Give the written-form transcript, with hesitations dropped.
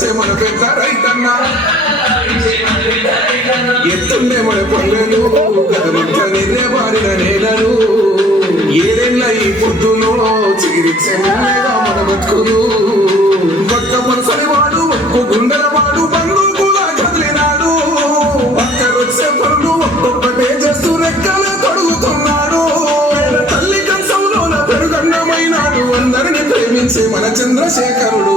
పరిపాలించే మన పెద్ద రైతన్న ఎత్తుండే మన పల్లెలు గదమంతా నిద్ర బారిన నేలను ఏడేళ్ళ ఈ పొద్దులో చిగిరిచ్చే మెల్లగా మన బతుకులు ఒక్క మనసని వాడు ఒక్క గుండెల వాడు బంధువులా కదిలినాడు అక్కడొచ్చే పనులు ఒక్కొక్కటే చేస్తూ రెక్కలు తొడుగుతున్నాడు తల్లి కంచంలోన పెరుగన్నమైనాడు అందరిని ప్రేమించే మన చంద్రశేఖరుడు.